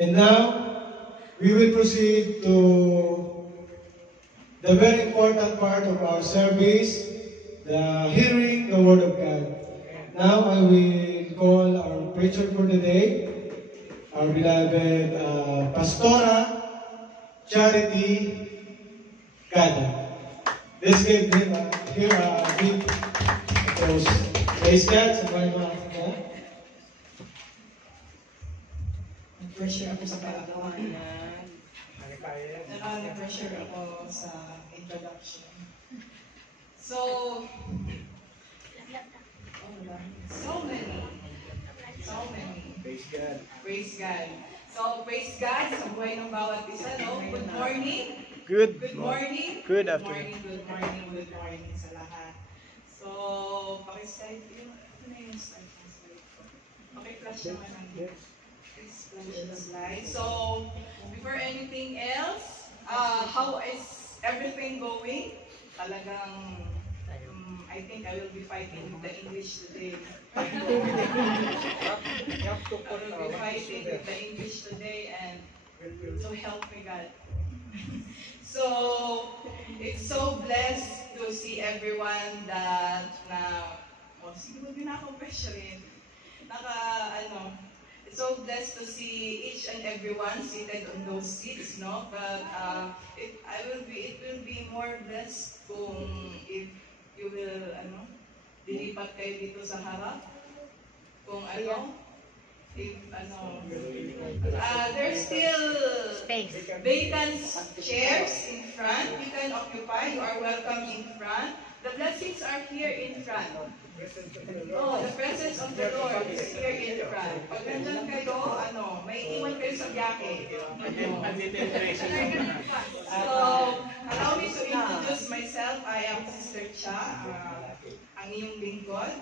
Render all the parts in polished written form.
And now, we will proceed to the very important part of our service, the hearing the Word of God. Now, I will call our preacher for today, our beloved Pastora Charity Gada. Let's give him a big applause. Praise God sa mga mga. Na-pressure ako sa pagkawanan. Na-pressure ako sa introduction. So many. Praise God. Praise God. So, praise God sa buhay ng bawat isa, no? Good morning. Good morning. Good afternoon. Good morning sa lahat. So, paki-slide yung, ano na yung slide ko? Paki-flash naman ang slide. So, before anything else, how is everything going? Talagang, I think I will be fighting with the English today. I will be fighting with the English today, and so help me God. So, it's so blessed to see everyone that siguro din ako especially, it's so blessed to see each and everyone seated on those seats, no? But it will be more blessed kung if you will, dilipat kayo dito sa harap. Kung there's still vacant chairs in front. You can occupy. You are welcome in front. The blessings are here in front. The presence of the Lord is here in front. Pag nandyan kayo, may iwan kayo sa biyake. So, allow me to introduce myself. I am Sister Cha, ang iyong lingkod,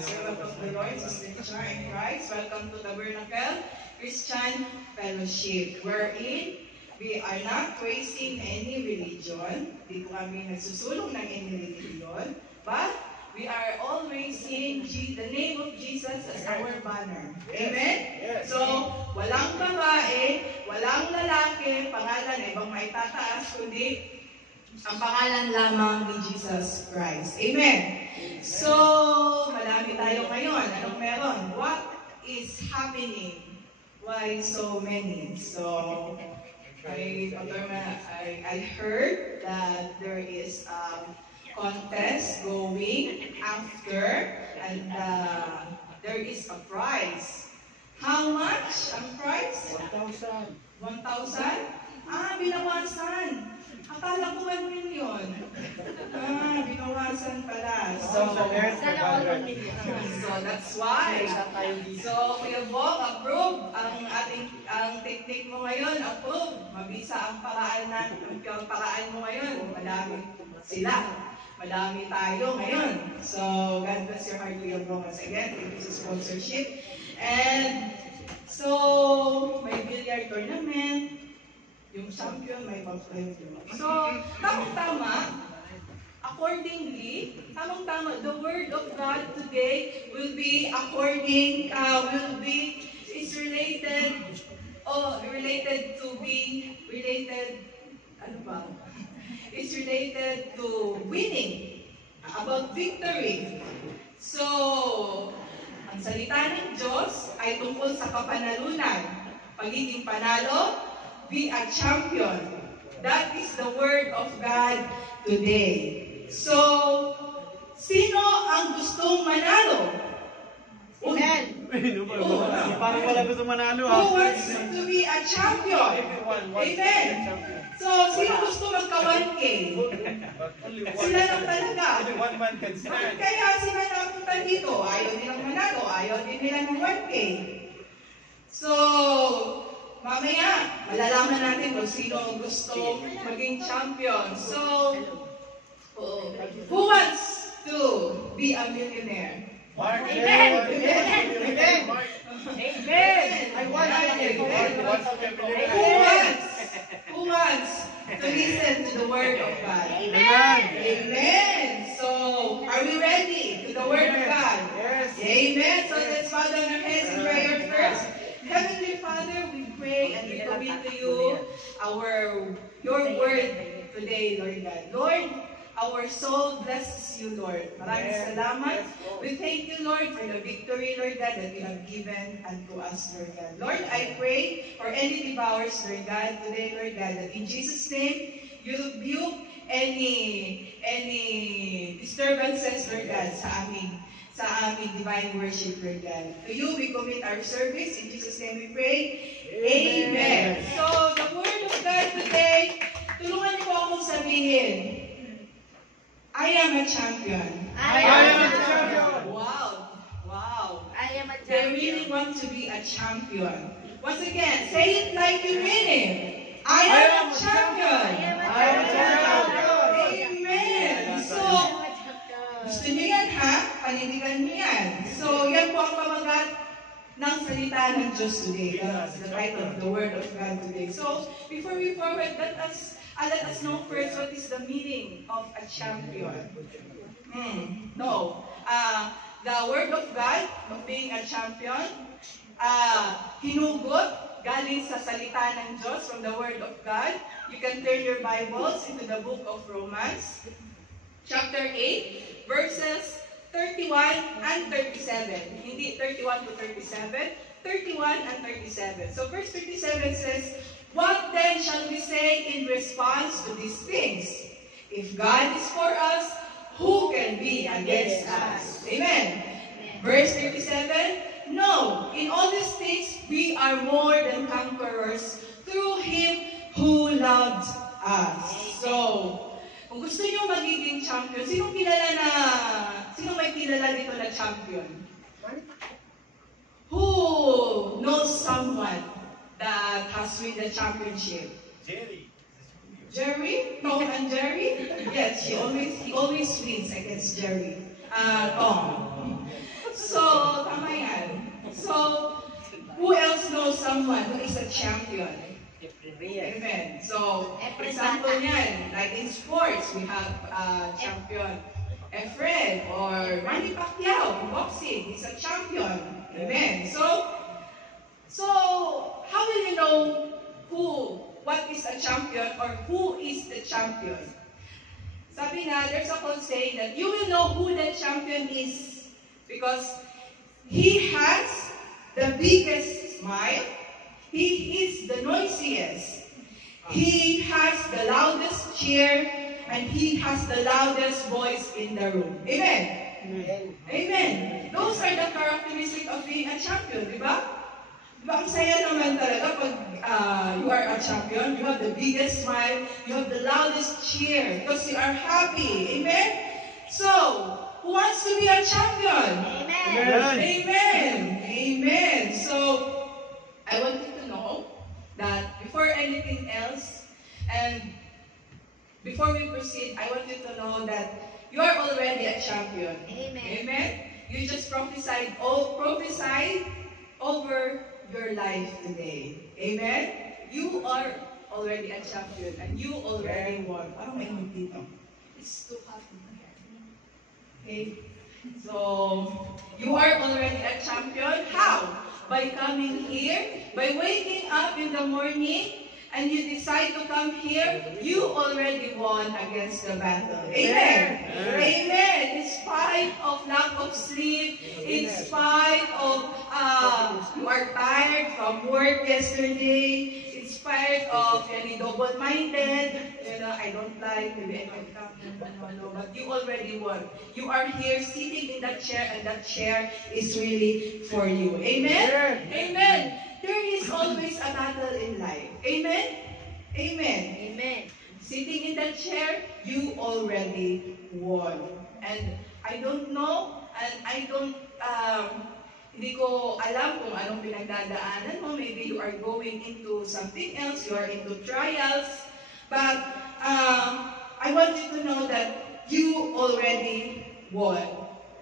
servant of the Lord, Sister Cha in Christ. Welcome to Tabernacle Christian Fellowship, wherein we are not praising any religion. Di ko kami nagsusulong ng any religion, but we are all raising the name of Jesus as our banner. Amen? So, walang babae, walang lalaki, pangalan ay ibang maitataas, kundi ang pangalan lamang ni Jesus Christ. Amen? So, marami tayo ngayon. Anong meron? What is happening? Why so many? So, I heard that there is contest going after, and there is a prize. How much ang prize? 1,000. 1,000? Binawasan. Akala ko 1 million. Binawasan pala. So that's why. So, Kuya Bong, approve ang technique mo ngayon. Approve. Mabisa ang paraan mo ngayon. Madami sila. Madami tayo ngayon. So, God bless your heart, Kuya Bong. Once again, thank you sa sponsorship. And so, may billiard tournament. Yung champion, may pag-play. So, tamang-tama, accordingly, tamang-tama, the word of God today is related to winning, about victory. So, ang salita ng Diyos ay tungkol sa kapanalunan, pagiging panalo, be a champion. That is the word of God today. So, sino ang gustong manalo? Amen. Parang wala gusto manalo. Who wants to be a champion? Amen. So, sino gusto magka-1K? Sila lang talaga. Bakit kaya sila napunta dito? Ayaw nilang manalo. Ayaw din nila ng 1K. So, mamaya, malalaman natin kung sino ang gusto maging champion. So, who wants to be a millionaire? Amen! Amen! Amen! I want Who wants to listen to the word of God? Amen! Amen! So, are we ready to the word of God? Yes! Amen! So, let's bow down our heads in prayer first. Heavenly Father, we pray and commit to you your word today, Lord God. Lord, our soul blesses you, Lord. Maraming salamat. We thank you, Lord, for the victory, Lord God, that you have given unto us, Lord God. Lord, I pray for any devours, Lord God, today, Lord God, that in Jesus' name, you rebuke any disturbances, Lord God, sa aming divine worship, Lord God. To you, we commit our service. In Jesus' name we pray. Amen. So, the word of God today, tulungan ko akong sabihin, I am a champion. I am a champion. Wow. Wow. I am a They champion. really want to be a champion. Once again, say it like you mean it. I am a champion. I am a champion. Amen. So, gusto niyo yan, ha? Panindigan niyo yan. So, yan po ang pamagat ng salita ng Diyos today. That's the title of the Word of God today. So, before we forward, let us know first what is the meaning of a champion. No. The Word of God, of being a champion, hinugot galing sa salita ng Diyos from the Word of God. You can turn your Bibles into the book of Romans, chapter 8, verses 31 and 37. Hindi 31 to 37, 31 and 37. So verse 37 says, "What then shall we say in response to these things? If God is for us, who can be against us?" Amen. Verse 37, "No, in all these things we are more than conquerors through Him who loved us." So, kung gusto niyo magiging champion, sino may kilala dito na champion? Who knows someone that has won the championship? Jerry? Tom and Jerry? Yes, he always wins against Jerry. Tom. So, tama yan. So, who else knows someone who is a champion? Amen. So, example yan, like in sports, we have champion Efren or Manny Pacquiao in boxing. He's a champion. Amen. So how will you know what is a champion or who is the champion? Sabi nga, there's a quote saying that you will know who the champion is because he has the biggest smile, he is the noisiest, he has the loudest cheer, and he has the loudest voice in the room. Amen? Amen. Those are the characteristics of being a champion, di ba? Diba, ang saya naman talaga pag you are a champion, you have the biggest smile, you have the loudest cheer, because you are happy. Amen? So, who wants to be a champion? Amen. Amen. Amen. So, I want you to know that before anything else, and before we proceed, I want you to know that you are already a champion. Amen. Amen? You just prophesied over your life today. Amen? You are already a champion and you already won. Parang mainit dito. It's too hot. Okay? So, you are already a champion. How? By coming here, by waking up in the morning, and you decide to come here, you already won against the battle. Amen. Amen. In spite of lack of sleep, in spite of you are tired from work yesterday, in spite of any double-minded, I don't like, maybe I can come, no, but you already won. You are here sitting in that chair, and that chair is really for you. Amen. Amen. There is always a battle in life. Amen? Amen. Amen. Sitting in that chair, you already won. And I don't know, and hindi ko alam kung anong pinagdadaanan mo. Maybe you are going into something else, you are into trials. But I want you to know that you already won.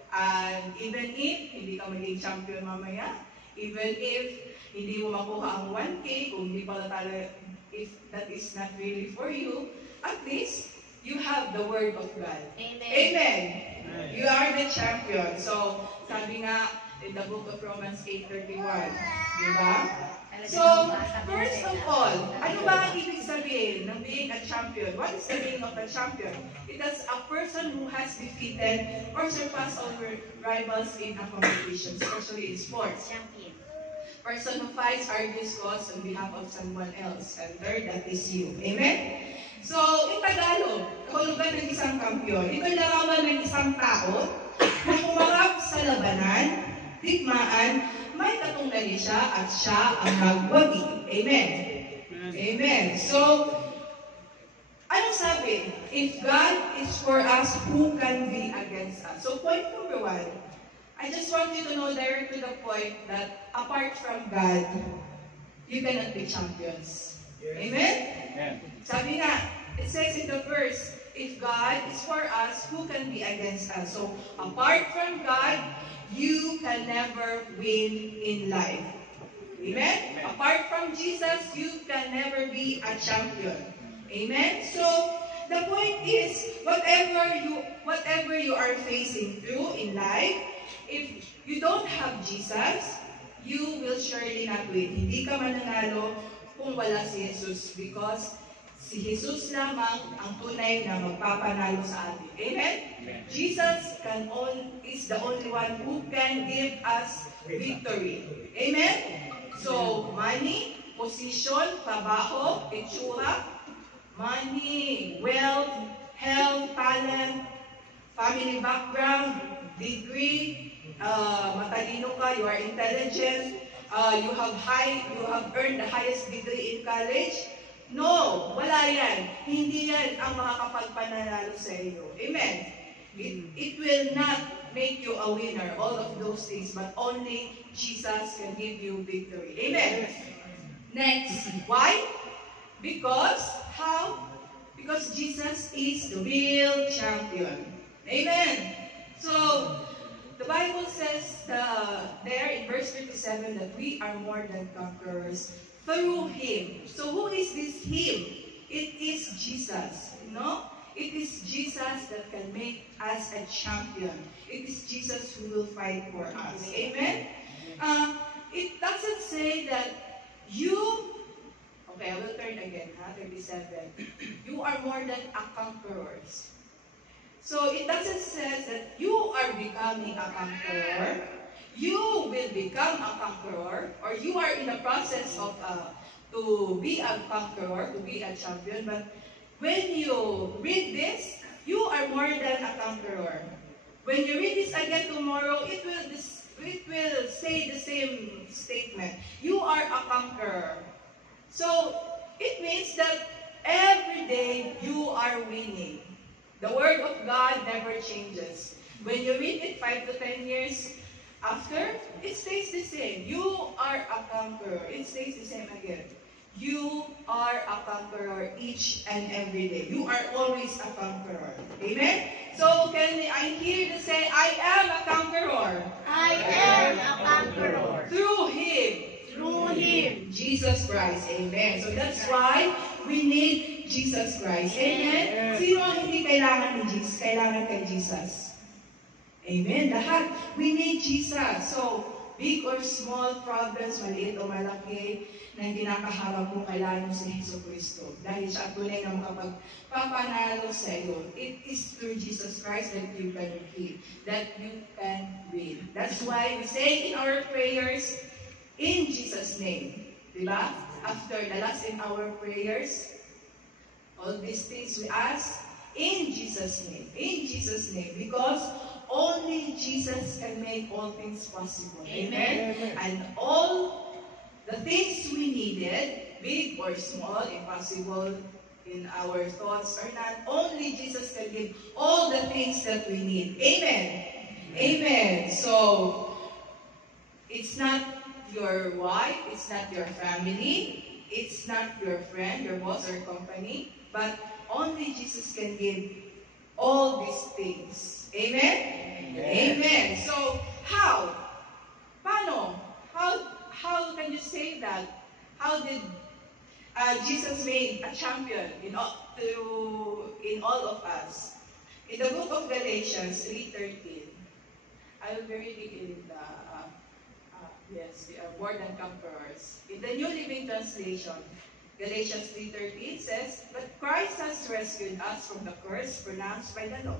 And even if hindi ka maging champion mamaya, even if hindi mo makuha ang 1K, kung hindi pala talaga, if that is not really for you, at least you have the Word of God. Amen. Amen. You are the champion. So, sabi nga in the book of Romans 8:31, di ba? So, first of all, ano ba ang ibig sabihin ng being a champion? What is the meaning of a champion? It is a person who has defeated or surpassed over rivals in a competition, especially in sports. Person who fights, argues, cause on behalf of someone else. And third, that is you. Amen? So, in Tagalog, kahulugan ng isang kampiyon, ito larawan ng isang tao na humarap sa labanan, digmaan, may katunggali siya at siya ang nagwagi. Amen? Amen. So, anong sabi? If God is for us, who can be against us? So, point number 1, I just want you to know direct to the point that apart from God, you cannot be champions. Amen? Sabi nga, it says in the verse, if God is for us, who can be against us? So, apart from God, you can never win in life. Amen? Apart from Jesus, you can never be a champion. Amen? So, the point is, whatever you are facing through in life, if you don't have Jesus, you will surely not win. Hindi ka mananalo kung wala si Jesus because si Jesus lamang ang tunay na magpapanalo sa atin. Amen? Jesus is the only one who can give us victory. Amen? So, money, position, trabaho, itsura, money, wealth, health, talent, family background, degree, matalino ka, you are intelligent, you have earned the highest degree in college. No, wala yan. Hindi yan ang makakapagpanalo sa iyo. Amen? It will not make you a winner, all of those things, but only Jesus can give you victory. Amen? Next, why? Because, how? Because Jesus is the real champion. Amen? So, the Bible says there in verse 37 that we are more than conquerors through Him. So who is this Him? It is Jesus. No? It is Jesus that can make us a champion. It is Jesus who will fight for us. Amen? It doesn't say that you, okay, I will turn again, 37. You are more than a conquerors. So it doesn't say that you are becoming a conqueror, you will become a conqueror, or you are in the process of to be a conqueror, to be a champion. But when you read this, you are more than a conqueror. When you read this again tomorrow, it will say the same statement. You are a conqueror. So it means that every day you are winning. The Word of God never changes. When you read it 5 to 10 years after, it stays the same. You are a conqueror. It stays the same again. You are a conqueror each and every day. You are always a conqueror. Amen? So, can I hear you say, I am a conqueror. I am a conqueror. Through Him. Through Him. Jesus Christ. Amen. So, that's why we need Jesus Christ. Amen? Sino ang hindi kailangan ni Jesus? Kailangan kay Jesus. Amen? Lahat. We need Jesus. So, big or small problems, maliit o malaki, na hindi nakaharap mo, kailangan mo si Jesu Cristo. Dahil siya ang tunay na makapagpapanalo sa iyo. It is through Jesus Christ that you can win. That you can win. That's why we say in our prayers, in Jesus' name. Diba? After the last in our prayers, all these things we ask in Jesus' name. In Jesus' name. Because only Jesus can make all things possible. Amen? And all the things we needed, big or small, impossible in our thoughts or not, only Jesus can give all the things that we need. Amen? Amen. So, it's not your wife, it's not your family, it's not your friend, your boss, or company, but only Jesus can give all these things. Amen? Amen. So, how? Paano? How can you say that? How did Jesus made a champion in all of us? In the book of Galatians 3:13, I will be reading in the Yes, we are more than conquerors. In the New Living Translation, Galatians 3:13 says, "But Christ has rescued us from the curse pronounced by the law.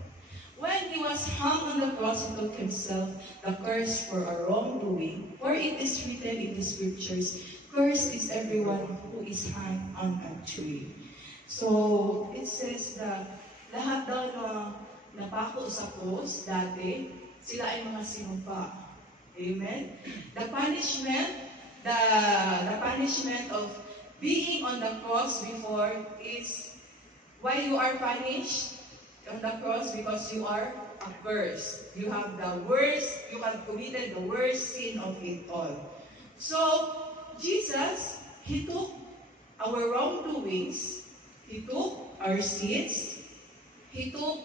When he was hung on the cross, he took himself the curse for our wrongdoing. For it is written in the scriptures, cursed is everyone who is hung on a tree." So, it says that lahat daw na napako sa cross dati, sila ay mga sinumpa. Amen? The punishment of being on the cross before is why you are punished on the cross, because you are accursed. You have you have committed the worst sin of it all. So, Jesus, He took our wrongdoings, He took our sins, He took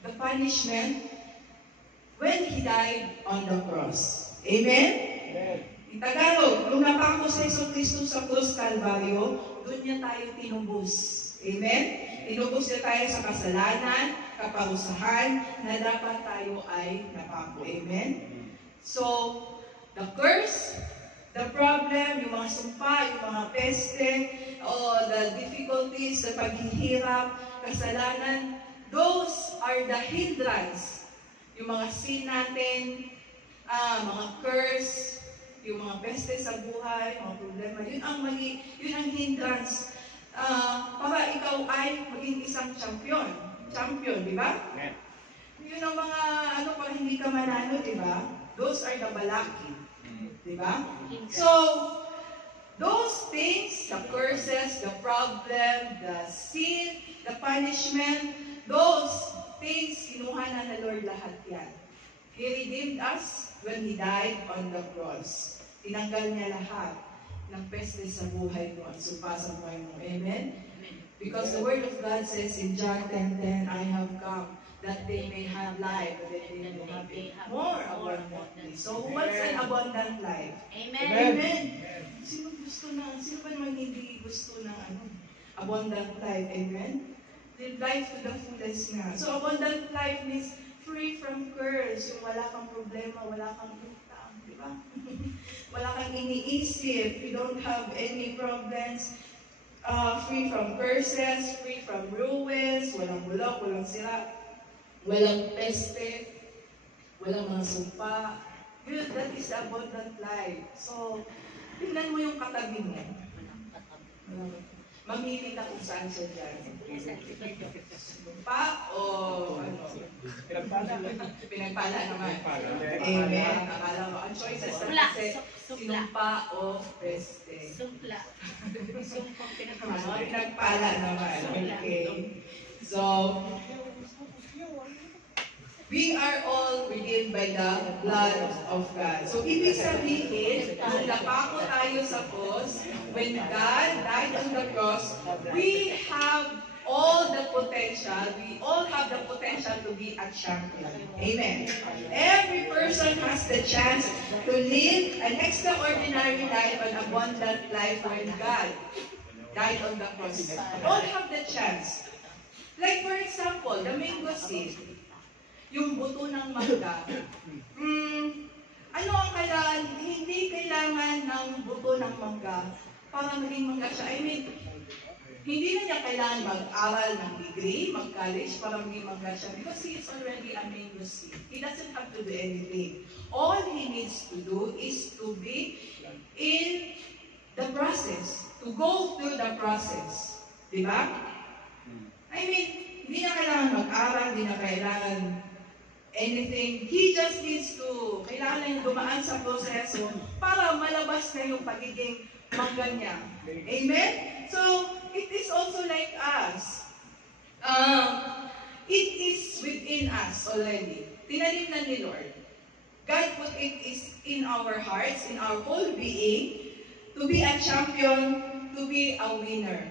the punishment when He died on the cross. Amen? Amen. In Tagalog, nung napako sa Kristo sa krus Kalbaryo, doon niya tayo tinubos. Amen? Tinubos niya tayo sa kasalanan, kaparusahan, na dapat tayo ay napako. Amen? So, the curse, the problem, yung mga sumpa, yung mga peste, the difficulties, the paghihirap, kasalanan, those are the hindrance. Yung mga sin natin, mga curse, yung mga peste sa buhay, mga problema, yun ang hindrance para ikaw ay maging isang champion. Champion, di ba? Amen. Yun ang mga, para hindi ka manalo, di ba? Those are the balaki. Di ba? So, those things, the curses, the problem, the sin, the punishment, those things, kinuha na ng Lord lahat yan. He redeemed us when He died on the cross. Tinanggal niya lahat ng peste sa buhay mo at sumpa sa buhay mo. Amen? Because the Word of God says in John 10:10, "I have come that they may have life, that they may have it more abundantly." So, what's an abundant life? Amen. Amen. Sino ba naman hindi gusto ng abundant life? Amen? Live life to the fullest nga. So, abundant life means free from curse. Yung wala kang problema, wala kang utang, di ba? Wala kang iniisip. You don't have any problems. Free from curses, free from ruins, walang bulok, walang sira, walang peste, walang mga sumpa. Yun, that is the abundant life. So, tingnan mo yung katabi mo. Mamili ka kung saan siya dyan. Sumpa o Pinagpala naman. Amen. Akala mo, ang choices na kasi sinumpa o peste. Sumpla. Sumpang Pinagpala naman. Okay. So, we are all redeemed by the blood of God. So, ibig sabihin, kung napako tayo sa cross, when God died on the cross, we have all the potential, we all have the potential to be a champion. Amen. Every person has the chance to live an extraordinary life, an abundant life when God died on the cross. We all have the chance. Like for example, the mango seed, yung buto ng mangga. Ano ang kailangan? Hindi kailangan ng buto ng mangga para maging mangga siya. I mean, hindi na niya kailangan mag-aral ng degree, mag-college para maging mangga siya because he is already a mango seed. He doesn't have to do anything. All he needs to do is to be in the process, to go through the process. Diba? I mean, hindi na kailangan mag-aral, hindi na kailangan anything. He just needs to, kailangan na yung dumaan sa proseso para malabas na yung pagiging mangga niya. Amen? So, it is also like us. It is within us already. Tinanim na ni Lord. God put it is in our hearts, in our whole being, to be a champion, to be a winner.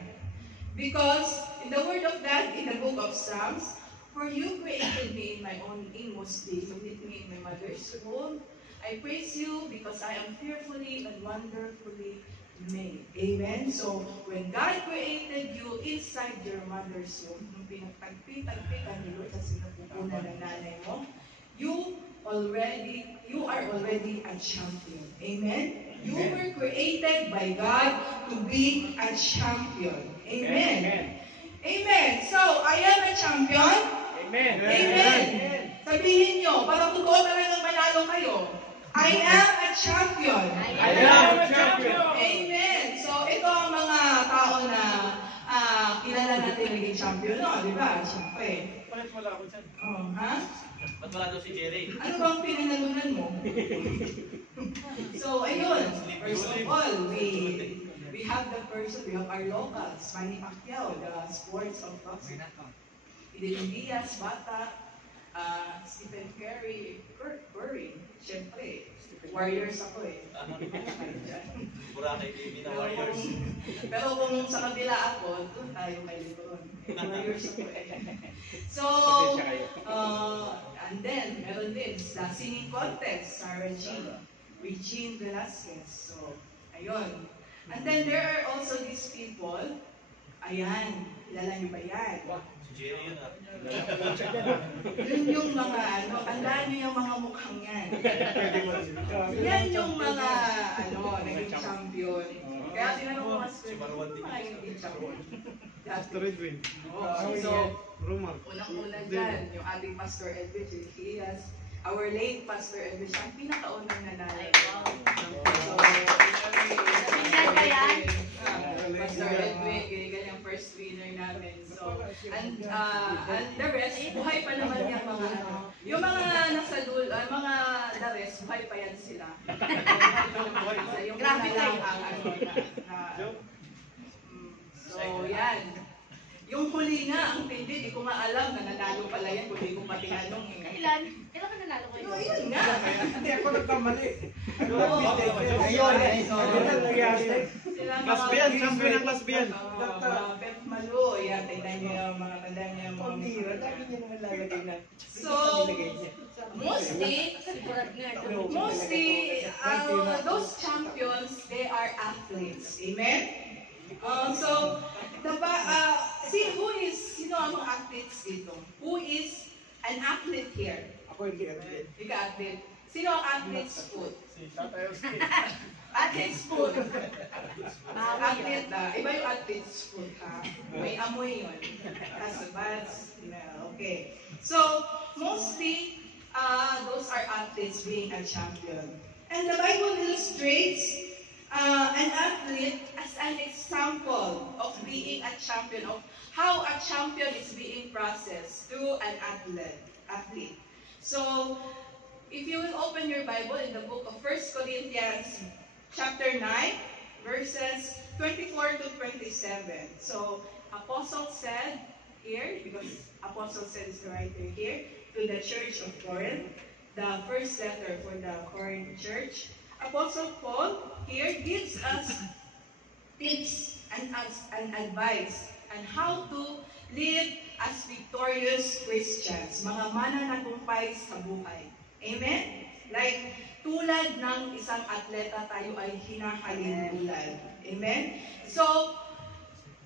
Because in the Word of God, in the book of Psalms, "For you created me in my own inmost being, you knit me in my mother's womb. I praise you because I am fearfully and wonderfully made." Amen? So, when God created you inside your mother's womb, nung pinagtagpi-tagpitan ni Lord sa sinapupunan ng nanay mo, you you are already a champion. Amen? You were created by God to be a champion. Amen. Amen. So, I am a champion. Amen. Amen. Sabihin nyo, para totoo talagang manalo kayo. I am a champion. I am a champion. Amen. So, ito ang mga tao na kilala natin naging champion, no? Di ba? Siyempre. Bakit wala ako dyan? Oh, ha? Ba't wala daw si Jerry? Ano bang pinanalunan mo? So, ayun. First of all, we have the person, we have our locals, Manny Pacquiao, the sports of boxing. Eden Diaz, Bata, Stephen Curry, Curry, syempre, Warriors ako eh. Boracay TV na Warriors. Pero kung sa kabila ako, doon tayo kay Lebron. Warriors ako eh. So, and then, meron din the singing contest, Sarah G. Regine Velasquez. So, ayun. And then there are also these people. Ayan, kilala niyo ba yan? Si Jerry yun ah. Yun yung mga ano, tandaan niyo yung mga mukhang yan. Yan yung mga naging champion. Kaya tinanong ko mas mga yung champion. Pastor Edwin. So, Rumor. unang-una dyan, yung ating Pastor Edwin, he has our late Pastor Edwin, siya ang pinakaunang nanalo. So, Pastor Edwin, ganyan yung first winner namin. So, and the rest, buhay pa naman yung mga yung mga nasa dulo, mga the rest, buhay pa yan sila. Yung una lang ang so, yan. Yung huli nga, ang tindi, di ko nga alam na nanalo pala yan, kung di ko pa tinanong eh. Ilan? Ilan ka nanalo kayo? Yun nga. Hindi ako nagkamali. Ayun, Lesbian, champion ng lesbian. Pep Malo, yan, tignan niyo yung mga tanda niya. So, mostly, those champions, they are athletes. Amen? So, sino ang athletes dito? Who is an athlete here? Ako hindi athlete. Ika athlete. Sino ang athlete's foot? Si Tatay Oski. Athlete's foot. Athlete na. Iba yung athlete's foot ha. May amoy yun. Kasabats. Okay. So, mostly, those are athletes being a champion. And the Bible illustrates an athlete as an example of being a champion, of how a champion is being processed through an athlete. So, if you will open your Bible in the book of 1 Corinthians chapter 9, verses 24 to 27. So, Apostle said here, because Apostle said is the writer here, to the church of Corinth, the first letter for the Corinth church, Apostle Paul here gives us tips and advice on how to live as victorious Christians, mga mananagumpay sa buhay. Amen? Like, tulad ng isang atleta, tayo ay hinahalintulad. Amen? So,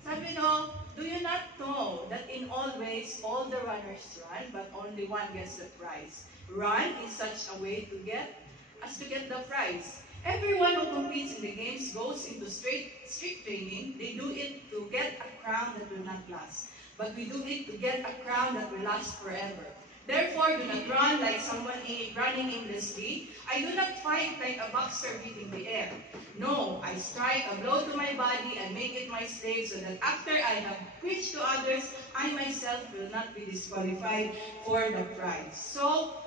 sabi no, do you not know that in all ways, all the runners run, but only one gets the prize? Run in such a way to get the prize. Everyone who competes in the games goes into strict training. They do it to get a crown that will not last. But we do it to get a crown that will last forever. Therefore, do not run like someone running aimlessly. I do not fight like a boxer beating the air. No, I strike a blow to my body and make it my slave, so that after I have preached to others, I myself will not be disqualified for the prize. So,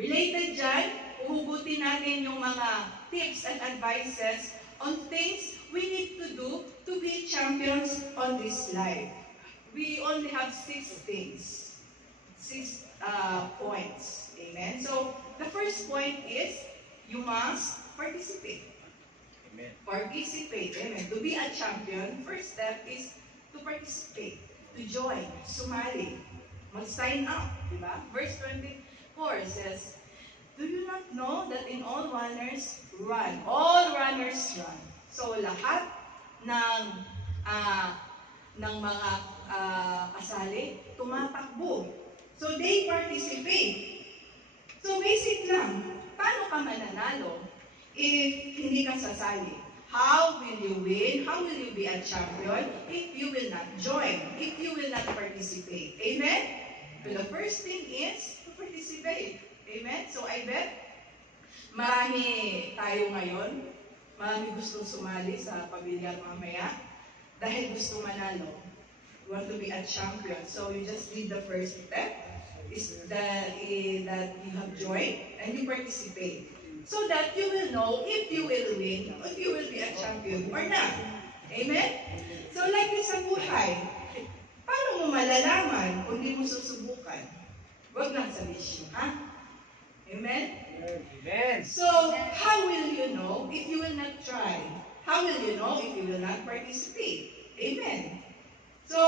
related dyan, uhugutin natin yung mga tips and advices on things we need to do to be champions on this life. We only have 6 things, 6 points. Amen? So, the first point is, you must participate. Amen. Participate. Amen. To be a champion, first step is to participate, to join, sumali, mag-sign up. Diba? Verse 24 says, do you not know that in all runners run? All runners run. So, lahat ng mga kasali, tumatakbo. So, they participate. So basic lang, paano ka mananalo if hindi ka sasali? How will you win? How will you be a champion if you will not join, if you will not participate? Amen? So the first thing is to participate. Amen? So I bet marami tayo ngayon, marami gustong sumali sa pamilya mamaya dahil gusto manalo. You want to be a champion. So you just need the first step is that you have joined and you participate. So that you will know if you will win, if you will be a champion or not. Amen? So like sa buhay, paano mo malalaman kung di mo susubukan? Huwag lang sa bisyo, ha? Amen? Amen. So, how will you know if you will not try? How will you know if you will not participate? Amen. So,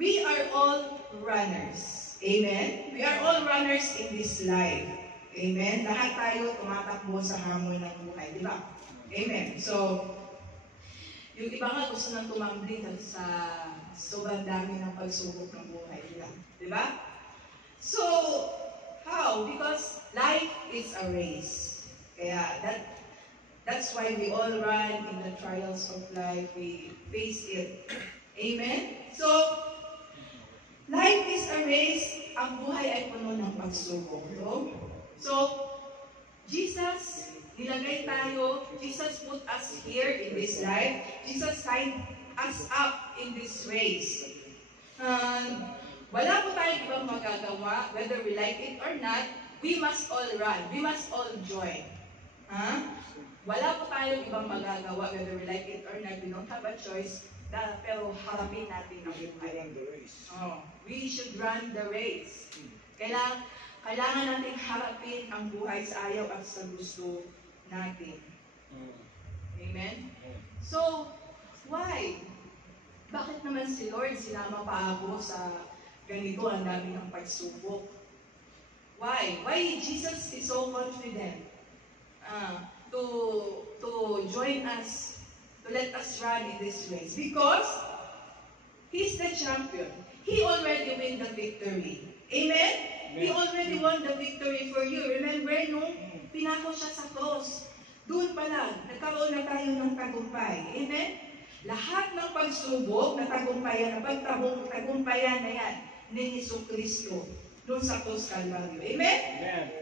we are all runners. Amen? We are all runners in this life. Amen? Lahat tayo tumatakbo sa hamon ng buhay, di ba? Amen. So, yung iba nga gusto nang tumambling sa sobrang dami ng pagsubok ng buhay nila. Di ba? So, how? Because life is a race. Kaya that's why we all run in the trials of life. We face it. Amen? So, life is a race. Ang buhay ay puno ng pagsubok. No? So, Jesus, nilagay tayo. Jesus put us here in this life. Jesus signed us up in this race. Wala po tayong ibang magagawa, whether we like it or not. We must all run. We must all join. Wala po tayong ibang magagawa, whether we like it or not. We don't have a choice. Pero harapin natin ang buhay. We should run the race. Kailangan natin harapin ang buhay sa ayaw at sa gusto natin. Amen? So, why? Bakit naman si Lord sinama pa ako sa ganito ang dami ng pagsubok? Why? Why Jesus is so confident to join us, to let us run in this race? Because He's the champion. He already won the victory. Amen? He already won the victory for you. Remember, nung pinako siya sa cross, doon pa lang, nagkaroon na tayo ng tagumpay. Amen? Lahat ng pagsubok na tagumpayan, na pagtagumpayan na yan ni Jesucristo doon sa cross Calvario. Amen?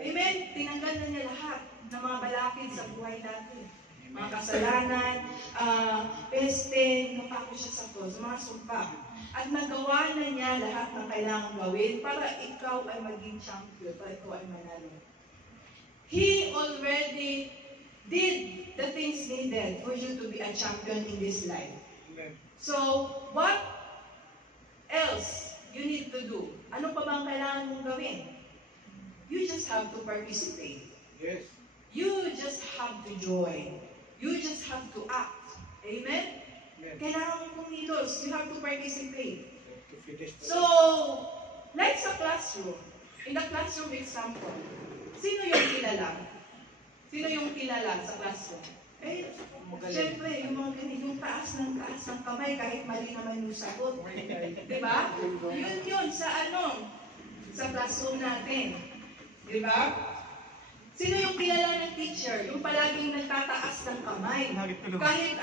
Amen? Tinanggal na niya lahat ng mga balakid sa buhay natin. Mga kasalanan, peste, napako siya sa cross, mga sumpa. At nagawa na niya lahat ng kailangan gawin para ikaw ay maging champion, para ikaw ay manalo. He already did the things needed for you to be a champion in this life. So, what else you need to do? Ano pa bang kailangan mong gawin? You just have to participate. Yes. You just have to join. You just have to act. Amen? Kailangan mong kumilos. You have to participate. So, like sa classroom, in the classroom example, sino yung kilala? Sino yung kilala sa classroom? Siyempre, yung mga ganito, yung taas ng kamay, kahit mali naman yung sagot. Diba? Yun sa sa classroom natin. Diba? Sino yung kilala ng teacher? Yung palaging nagtataas ng kamay. Kahit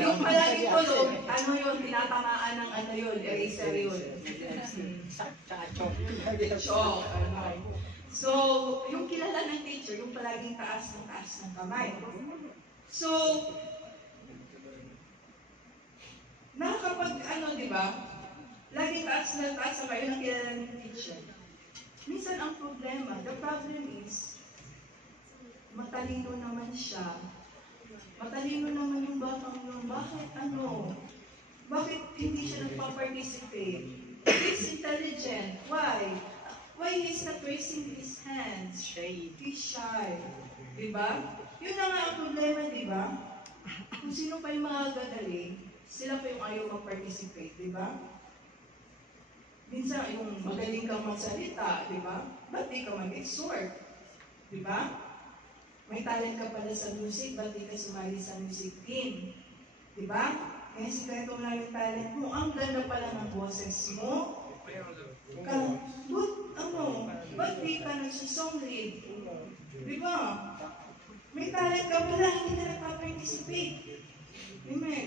yung palaging tulog, tinatamaan ng yun, eraser yun. Chok. So, yung kilala ng teacher, yung palaging taas ng kamay. So, nakakapag, di ba? Laging taas na kayo ng kilala ng teacher. Minsan ang problema, the problem is, matalino naman siya. Matalino naman yung batang yun. Bakit hindi siya nagpa-participate? He's intelligent. Why? Why he's not raising his hands? He's shy. Diba? Yun na nga ang problema, diba? Kung sino pa yung mga gagaling, sila pa yung ayaw mag-participate, diba? Minsan, yung magaling kang magsalita, diba? Ba't di ka mag-exhort? Diba? May talent ka pala sa music, ba't di ka sumali sa music team? Diba? Kaya sikreto na yung talent mo. Ang ganda pala ng boses mo. Doon ba't di ka nagsisong lead? Di ba? May talent ka pala, hindi ka nagpa-participate. Amen.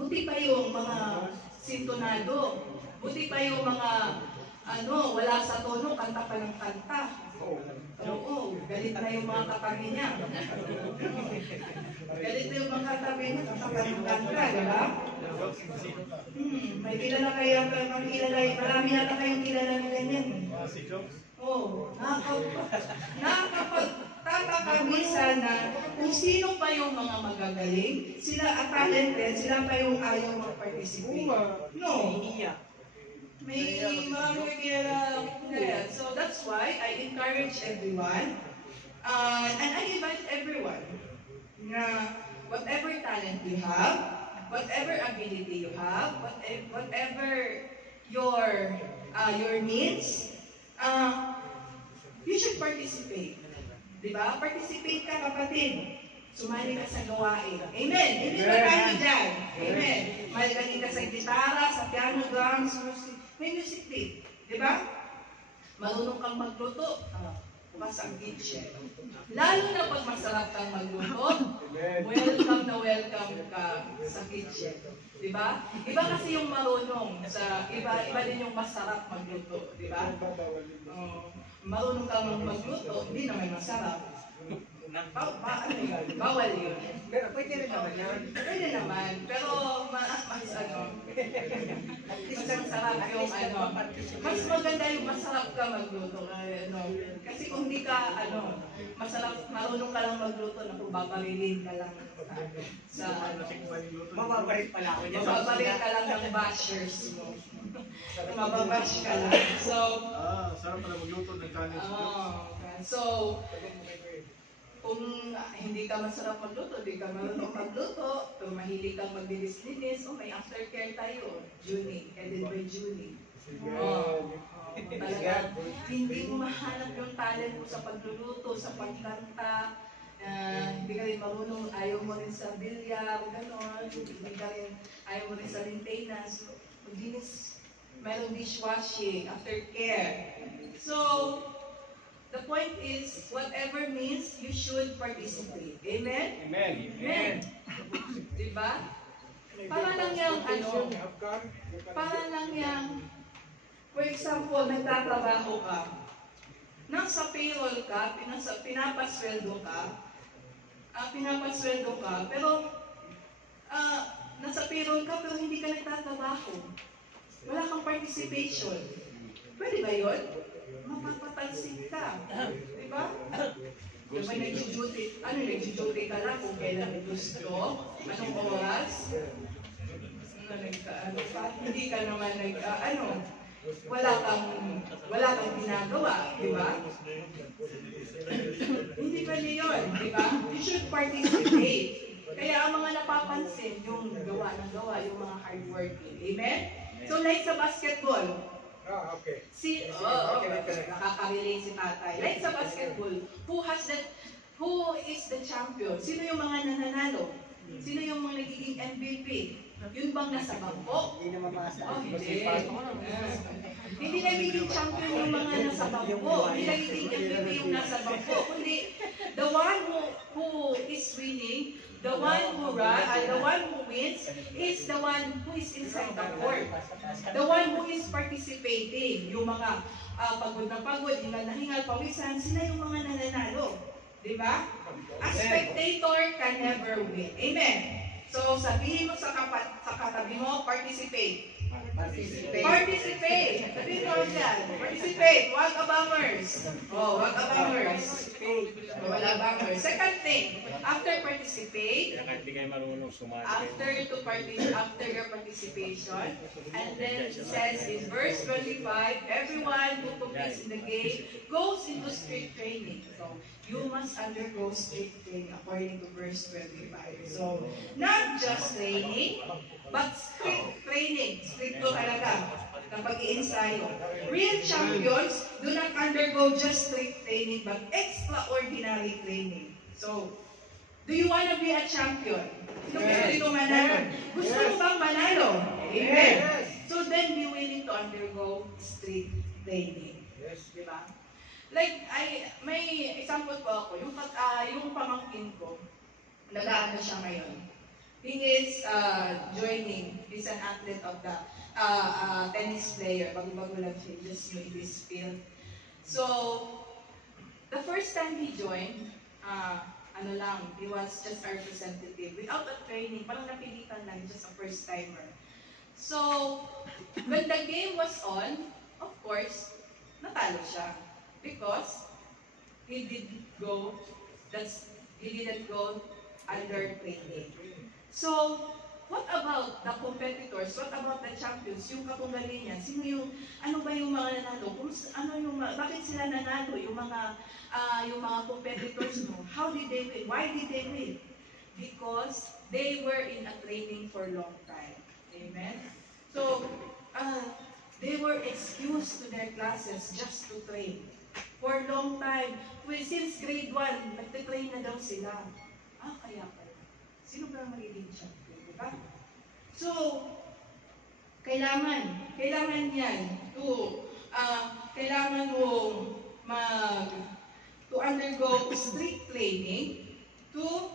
Buti pa yung mga sintonado. Buti pa yung mga, wala sa tono, kanta pa ng kanta. Oo, galit na yung mga katabi niya. Galit na yung mga katabi niya, kanta pa ng kanta, di ba? May kilala kayo, marami yata kayong kilala na ganyan. Oo, nakakapagtataka minsan na kung sino pa yung mga magagaling, sila at talented, sila pa yung ayaw mag-participate. No. May mga kagaya. So that's why I encourage everyone, and I invite everyone na whatever talent you have, whatever ability you have, whatever your needs, you should participate. Diba? Participate ka, kapatid. Sumali ka sa gawain. Amen. Amen ba tayo dyan? Amen. Magaling ka sa gitara, sa piano, drums, music. May music din. Diba? Marunong kang magluto. Mas ang kitchen. Lalo na pag masarap kang magluto, welcome na welcome ka sa kitchen. Diba? Iba kasi yung marunong. Iba din yung masarap magluto. Diba? Marunong kang magluto, hindi naman masarap. Bawal yun. Pwede rin naman yan. Pwede naman. Pero mas masarap yung mas maganda yung masarap ka magluto. Kasi kung hindi ka marunong ka lang magluto, babarilin ka lang Mababarit pala ako niya. Mababarit ka lang ng bashers mo. Mababash ka lang. So, sarap pala magluto ng kanin. So, kung hindi ka masarap magluto, hindi ka marunong magluto, kung mahilig kang maglinis-linis, may aftercare tayo. Junie, headed by Junie. Talaga, hindi mo mahanap yung talent mo sa pagluluto, sa pagkanta, hindi ka rin marunong, ayaw mo rin sa bilyar, gano'n, hindi ka rin, ayaw mo rin sa maintenance, maglinis, mayroong dishwashing, aftercare. So, the point is, whatever means, you should participate. Amen? Amen. Amen. Diba? Para lang yung para lang yung, for example, nagtatrabaho ka, nasa payroll ka, pinapasweldo ka, pero nasa payroll ka, pero hindi ka nagtatrabaho. Wala kang participation. Pwede ba yun? Mapapatalsik ka. Diba? Diba nag-duty ka lang kung kailan gusto? Anong oras? Hindi ka naman wala kang ginagawa, diba? Hindi pwede yun, diba? You should participate. Kaya ang mga napapansin, yung gawa ng gawa, yung mga hardworking. Amen? So like sa basketball, Okay. Nakaka-relate si tatay. Like sa basketball, who is the champion? Sino yung mga nananalo? Sino yung mga nagiging MVP? Yun bang nasa bangko? Hindi naman masa. Hindi. Hindi nagiging champion yung mga nasa bangko. Hindi nagiging MVP yung nasa bangko. Kundi, the one who is winning, the one who wins is the one who is inside the court. The one who is participating. Yung mga pagod na pagod, hingal na hingal, pawisan, sila yung mga nananalo. Diba? A spectator can never win. Amen. So, sabihin mo sa katabi mo, participate. Participate. Sabihin mo dyan. Participate. Wag abangers. Wag abangers. Wag abangers. Second thing, after participate, after your participation, and then it says in verse 25, everyone who competes in the game goes into strict training. So, you must undergo strict training according to verse 25. So, not just training, but strict training. Stricto talaga na pag-iensayo. Real champions do not undergo just strict training, but extraordinary training. So, do you want to be a champion? Gusto mo manalo? Gusto mo bang manalo? Amen. So then be willing to undergo strict training. Yes. Di ba? Like, may example po ako, yung pamangkin ko, nag-aano siya ngayon. He is joining, he's an athlete of the tennis player, bago-bago lang siya, just new in this field. So, the first time he joined, ano lang, he was just a representative, without a training, parang napilitan lang, just a first timer. So, when the game was on, of course, natalo siya. Because he didn't go under training. So, what about the competitors? What about the champions? Yung katunggali niya, ano ba yung mga nanalo? Bakit sila nanalo? Yung mga competitors mo, how did they win? Why did they win? Because they were in a training for a long time. Amen? So, they were excused to their classes just to train. For a long time, since grade 1, nagtitrain na daw sila. Kaya pala. Sino ba magiging champion? Diba? So, kailangan yan kailangan mong to undergo strict training to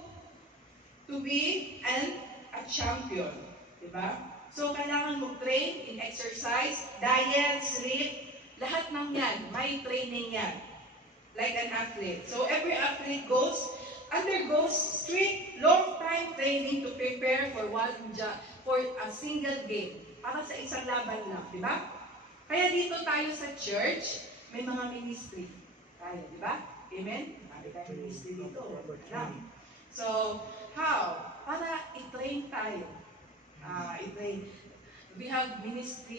be a champion. Diba? So, kailangan mo train in exercise, diet, sleep, lahat ng yan, may training yan. Like an athlete. So, every athlete undergoes strict, long-time training to prepare for a single game. Para sa isang laban lang, di ba? Kaya dito tayo sa church, may mga ministry tayo, di ba? Amen? Marami tayong ministry dito. Alam. So, how? Para i-train tayo. We have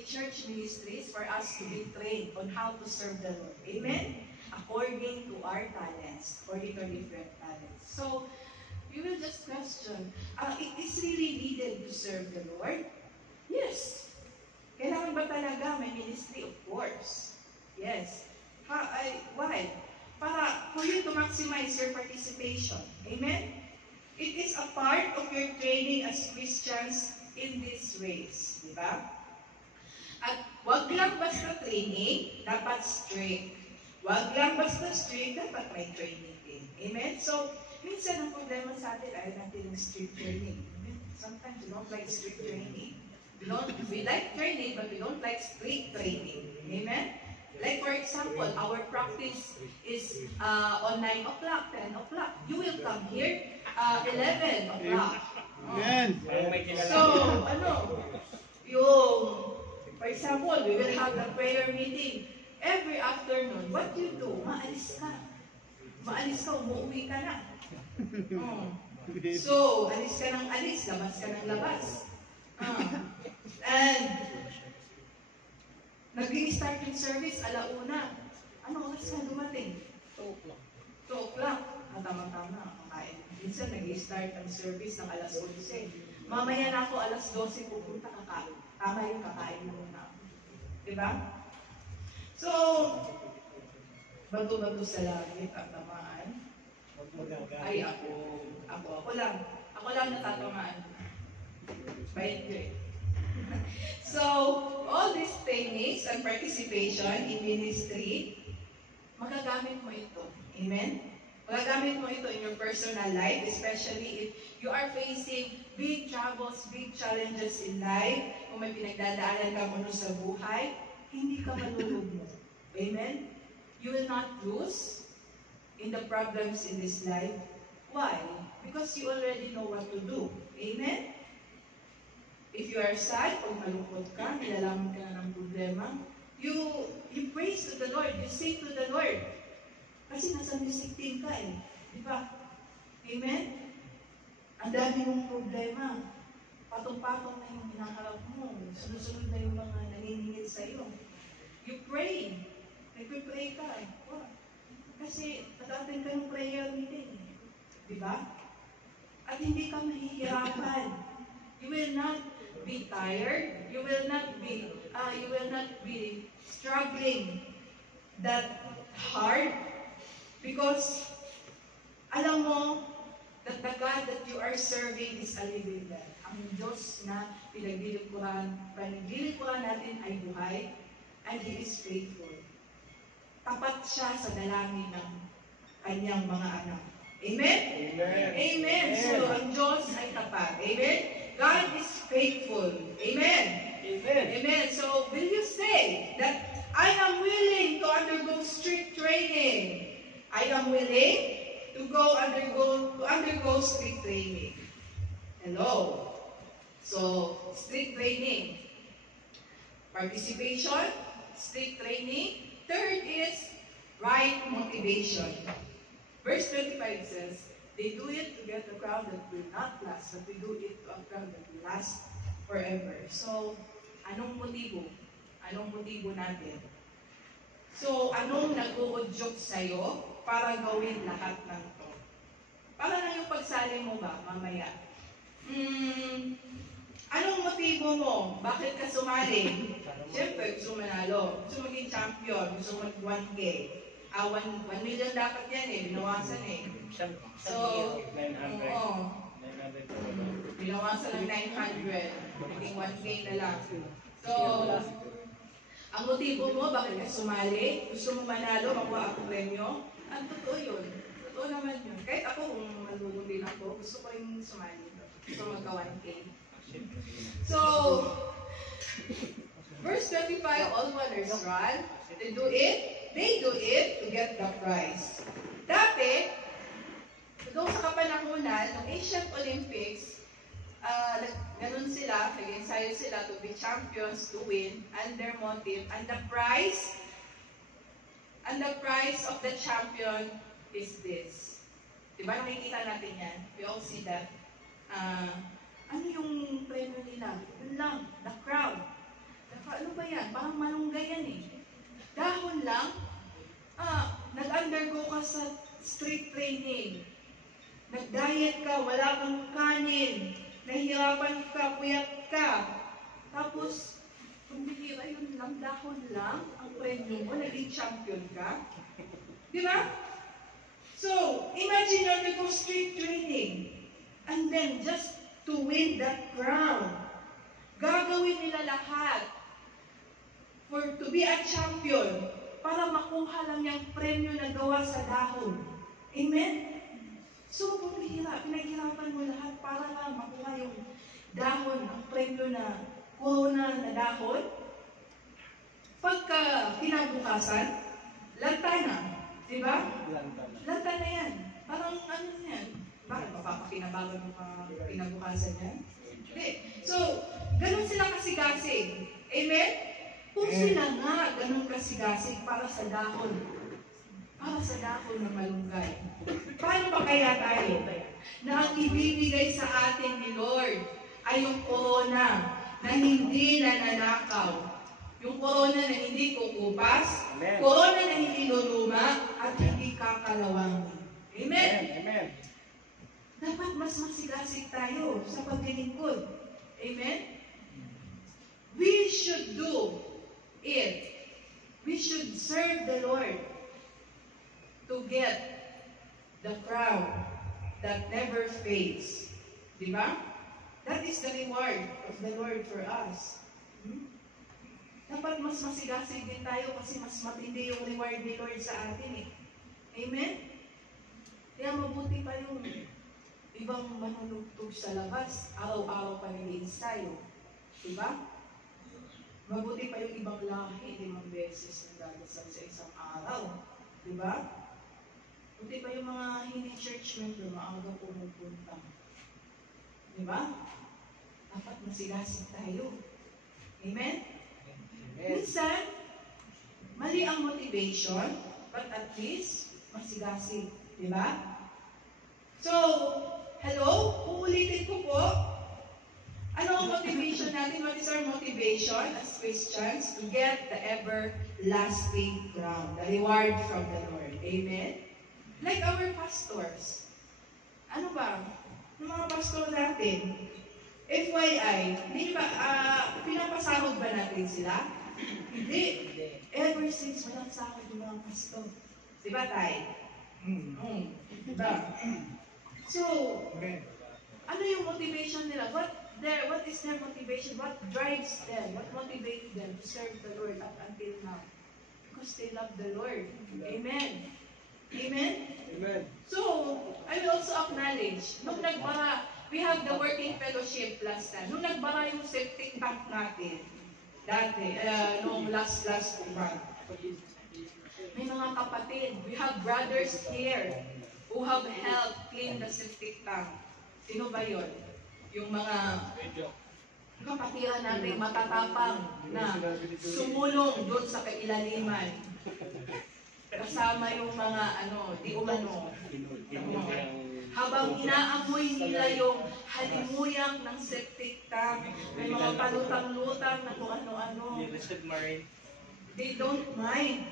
church ministries for us to be trained on how to serve the Lord. Amen? According to our talents, according to different talents. So, you will just question, it is really needed to serve the Lord? Yes. Kailangan ba talaga may ministry? Of course. Yes. Why? For you to maximize your participation. Amen? It is a part of your training as Christians in this race. Diba? At wag lang basta training, dapat strict. Wag lang basta strict, dapat may training din. Amen? So, minsan ang problema sa atin ay natin yung strict training. Sometimes we don't like strict training. We like training, but we don't like strict training. Amen? Like for example, our practice is on 9 o'clock, 10 o'clock. You will come here 11 o'clock. Amen. So, for example, we will have a prayer meeting every afternoon. What you do? Maalis ka. Umuwi ka na. So, alis ka ng alis, labas ka ng labas. And, nag-start yung service, 1:00. Ano oras ka dumating? 2 o'clock. Tama-tama. Minsan nag-start ang service ng 11:00. Mamaya na ako 12:00 pupunta kakain. Tama yung kakain mo na. Diba? So, bato-bato sa langit at tamaan. Ay, ako lang natatamaan. Bait ko eh. So, all these trainings and participation in ministry, magagamit mo ito. Amen? Magagamit mo ito in your personal life, especially if you are facing big troubles, big challenges in life, kung may pinagdadaanan ka muna sa buhay, hindi ka malulugmok. Amen? You will not lose in the problems in this life. Why? Because you already know what to do. Amen? If you are sad, kung malungkot ka, nilalaman ka na ng problema, you praise to the Lord, you sing to the Lord. Kasi nasa music team ka eh. Di ba? Amen? Ang dami mong problema. Patong-patong na yung hinaharap mo. Sunod-sunod na yung mga naniningil sa iyo. You pray. Nagpipray ka eh. Kasi nag-attend ka ng prayer meeting. Di ba? At hindi ka mahihirapan. You will not be tired. You will not be struggling that hard. Because, alam mo, that the God that you are serving is a living God. Ang Diyos na pinaglilingkuran natin ay buhay, and He is faithful. tapat siya sa dalangin ng kanyang mga anak. Amen? Amen. Amen. So, ang Diyos ay tapat. Amen? God is faithful. Amen? Amen. Amen. So, will you say that I am willing to undergo strict training? I am willing to undergo strict training. Hello. So, strict training. Participation, strict training. Third is right motivation. Verse 25 says, they do it to get a crown that will not last, but we do it to a crown that will last forever. So, anong motibo? Anong motibo natin? So, anong nag-uudyok sa'yo para gawin lahat ng to? Para lang yung pagsali mo ba, mamaya? Anong motibo mo? Bakit ka sumali? Siyempre, gusto manalo. Gusto maging champion. Gusto mag 1K. 1 million dapat yan eh. Binawasan eh. So, oo. Binawasan ng 900. Naging 1K na lang. So, ang motibo mo, bakit ka sumali? Gusto mo manalo, makuha ako premyo? Ang totoo yun. Totoo naman yun. Kahit ako, kung malulungin ako, gusto ko rin sumali. Gusto magka 1K. So, verse 25, all runners run. They do it to get the prize. Dati, doon sa kapanahunan, ng Asian Olympics, ganun sila, nag-ensayo sila to be champions, to win, and their motive, and the prize of the champion is this. Diba nakikita natin yan? We all see that. Ano yung premyo nila? Yun lang, the crown. Ano ba yan? Parang malunggay yan eh. Dahon lang, nag-undergo ka sa strict training. Nag-diet ka, wala kang kanin. Nahihirapan ka, puyat ka. Tapos, kung bihira yun lang, dahon lang, ang premyo mo, naging champion ka. Di ba? So, imagine you undergo strict training. And then, just to win that crown. Gagawin nila lahat to be a champion para makuha lang yung premyo na gawa sa dahon. Amen? So, kung pinaghirapan mo lahat para lang makuha yung dahon, ang premyo na corona na dahon, pagka kinabukasan, lanta na. Diba? Lanta na yan. Parang ano yan? Bakit? Mapapakinabagan mo pa kinabukasan yan? Hindi. So, ganun sila kasigasig. Amen? Kung sila nga ganun kasigasig para sa dahon. Para sa dahon na malunggay. Paano ba kaya tayo? Na ang ibibigay sa atin ni Lord ay yung corona na hindi nananakaw. Yung corona na hindi kukupas. Amen. Corona na hindi luluma at hindi kakalawang. Amen? Amen. Dapat mas masigasig tayo sa paglilingkod. Amen? We should do it. We should serve the Lord to get the crown that never fades. Diba? That is the reward of the Lord for us. Dapat mas masigasig din tayo kasi mas matindi yung reward ni Lord sa atin eh. Amen? Kaya mabuti pa yung ibang manunugtog sa labas, araw-araw pa nag-ensayo. Diba? Mabuti pa yung ibang lahi, 5 beses na dadasal sa isang araw. Diba? Mabuti pa yung mga hindi church member, maaga pumupunta. Diba? Dapat masigasig tayo. Amen? Minsan, mali ang motivation, but at least, masigasig. Diba? So, hello? Uulitin ko po. Ano ang motivation natin? What is our motivation as Christians? To get the everlasting crown, the reward from the Lord. Amen? Like our pastors. Ano ba? Yung mga pastor natin, FYI, hindi ba, pinapasahod ba natin sila? Hindi. Ever since walang sahod yung mga pastor. Diba tayo? Diba? So, ano yung motivation nila? What is their motivation? What drives them? What motivates them to serve the Lord up until now? because they love the Lord. Amen. Amen? Amen. So, I will also acknowledge, nung nagbara, we have the working fellowship last time. Nung nagbara yung septic tank natin, dati, nung last month, may mga kapatid, we have brothers here who have helped clean the septic tank. Sino ba yun? Yung mga kapatiran natin matatapang na sumulong doon sa kailaliman. Kasama yung mga di umano. Habang inaamoy nila yung halimuyang ng septic tank, may mga palutang-lutang na kung ano-ano. They don't mind.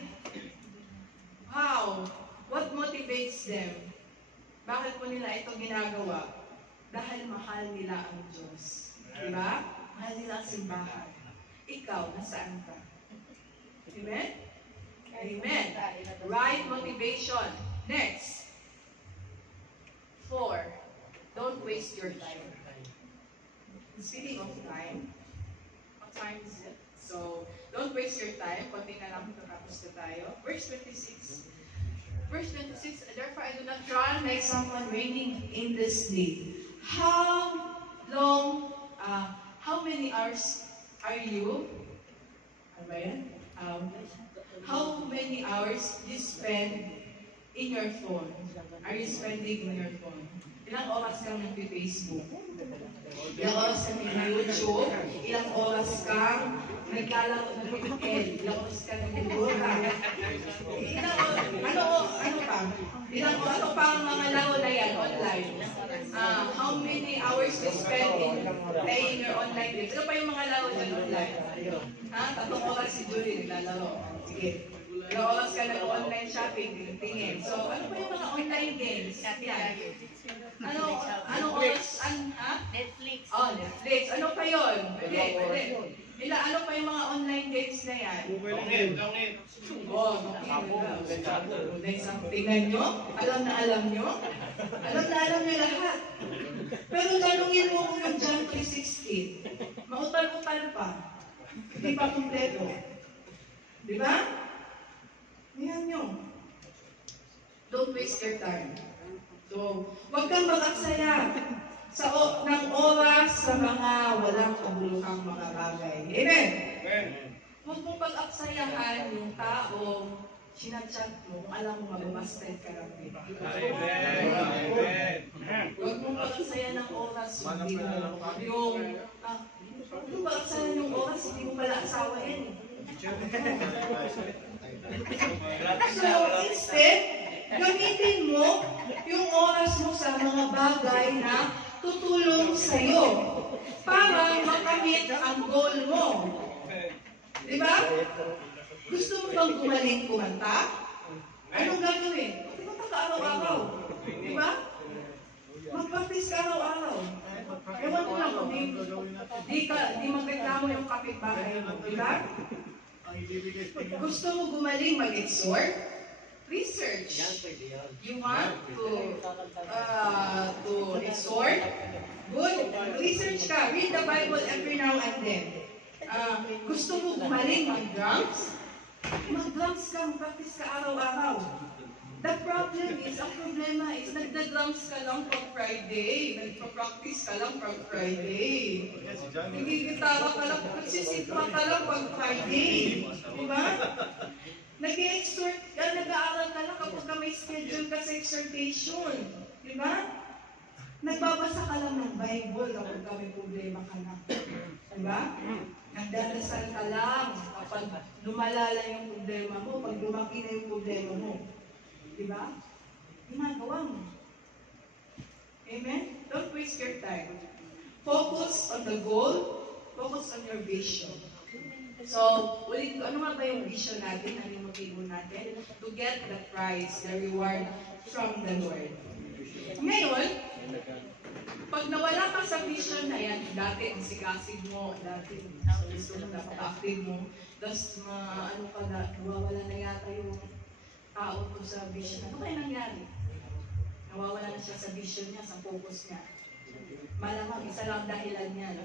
Wow! What motivates them? Bakit po nila ito ginagawa? Dahil mahal nila ang Diyos. Diba? Mahal nila ang simbahan. Ikaw, nasaan ka? Amen? Amen. Right motivation. Next. 4. Don't waste your time. Speaking of time, what time is it? So, don't waste your time. Konti na lang, tapos na tayo. Verse 26. Verse 26, therefore I do not try like someone reigning in this day. How long, how many hours are you? Ano ba yan? How many hours you spend in your phone? Are you spending in your phone? Ilang oras kang nag-Facebook? Ilang oras kang nag-YouTube? Ilang oras kang naglalaro ng weekend? Ilang oras kang nag-yoga? Ano pa ang mga laro na yan online? How many hours you spend in playing your online games? Ano pa yung mga laro dyan online? 3 oras si Julie naglalaro. Sige. Ilang oras ka nag-online shopping, tingin. So, ano pa yung mga online games? Yan. Anong oras? Netflix. Oh, Netflix. Ano pa yun? Pwede. Ano pa yung mga online games na yan? Dongit. Oh, tingnan nyo? Alam na alam nyo? Alam na alam nyo lahat. Pero tanungin mo kung yung John 3:16. Mautal-utal pa. Hindi pa kumpleto. Di ba? Yan nyo. Don't waste your time. So, huwag kang mag-aksaya ng oras sa mga walang kabulukang mga bagay. Amen? Huwag mong pag-aksayahan yung taong sinachat mo kung alam mo mag-busted ka lang din. Huwag mong pag-aksayahan ng oras hindi mo huwag mong pag-aksayahan yung oras hindi mo pala asawa yan eh. So, instead, gamitin mo yung oras mo sa mga bagay na tutulong sa'yo para makamit ang goal mo. Diba? Gusto mo bang gumaling kumanta? Anong gagawin? Kumanta ka araw-araw. Diba? Mag-practice ka araw-araw. Ewan ko lang kung di magreklamo yung kapitbahay mo. Diba? Gusto mo gumaling mag-exhort? Research. You want to exhort? Good. Research ka. Read the Bible every now and then. Gusto mo gumaling mag-drums? Mag-drums ka. Mag-practice ka araw-araw. The problem is, ang problema is, nagda-drums ka lang pag Friday. Nagpa-practice ka lang pag Friday. Nagigitara ka lang, nagsisipra ka lang pag Friday. Diba? Nag-exhort, nag-aaral ka lang kapag may schedule ka sa exhortation. Diba? Nagbabasa ka lang ng Bible kapag may problema ka na. Diba? Nagdadasal ka lang kapag lumalala yung problema mo, pag lumaki na yung problema mo. Diba? Ginagawa mo. Amen? Don't waste your time. Focus on the goal. Focus on your vision. So, ulit ko, ano nga ba yung vision natin? Ano yung motibo natin? To get the prize, the reward from the Lord. Ngayon, pag nawala ka sa vision na yan, dati ang sigasig mo, dati ang gusto mo, napaka-active mo, tapos nawawala na yata yung tao ko sa vision. Ano kaya nangyari? Nawawala na siya sa vision niya, sa focus niya. Malamang isa lang dahilan niya,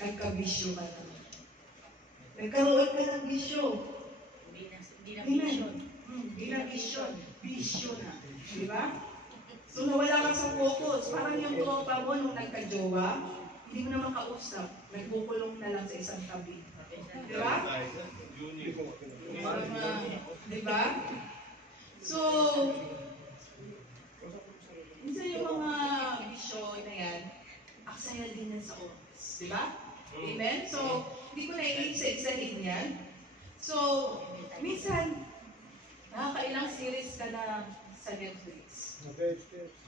nagka-vision ka na. Nagkaroon ka ng bisyo. Amen. Di na vision. Vision na. Di ba? So nawala ka sa focus. Parang yung tropa mo nung nagka-jowa, hindi mo na makausap. Nagkukulong na lang sa isang tabi. Di ba? Di ba? So, minsan yung mga vision na yan, aksaya din yan sa oras. Di ba? Amen? So, hindi ko na i-isa-isahin yan. So, minsan, nakakailang series ka na sa Netflix.